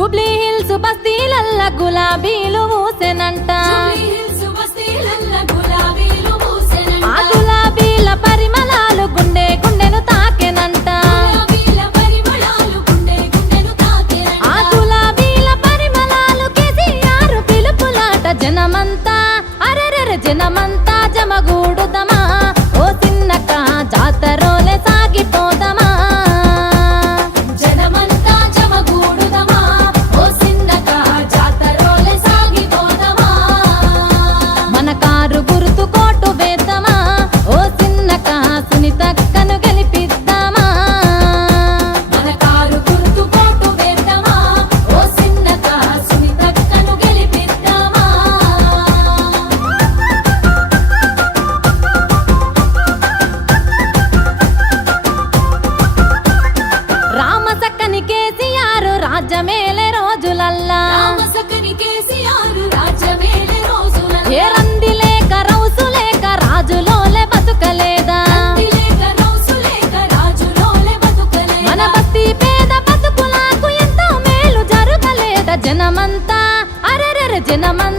Jubilee hills బస్తీలల్ల గులాబీలు ఊసెనంట ఆ గులాబీల పరిమళాలు గుండె గుండెను తాకెనంట ఆ గులాబీల పరిమళాలు కేసీఆర్ పిలుపులాట జనమంతా అరెరెర జనమంతా జమగూడుదమా ఓ చిన్నక జాతరోలే సాగిపోదమా జనమంతా జమగూడుదమా ఓ చిన్నక జాతరోలే సాగిపోదమా మన కారు గుర్తు కోటు వేద్దామా ఓ చిన్నక సునీతక్కను గెలిపిద్దామా మన కారు గుర్తు కోటు వేద్దామా ఓ చిన్నక సునీతక్కను గెలిపిద్దామా రామసక్కని కేసీఆర్ రాజ్యమేలే రోజులల్లా రామసక్కని కేసీఆర్ రాజ్యమేలే రోజులల్లా ఏ రంది లేక రౌసు లేక రాజులోలే బతుకలేదా లేక రౌసు లేక రాజులోలే బతుకలేదా మన బస్తీ పేద బతుకులకు ఎంతో మేలు జరగలేదా జనమంతా అరెరెర జనమంతా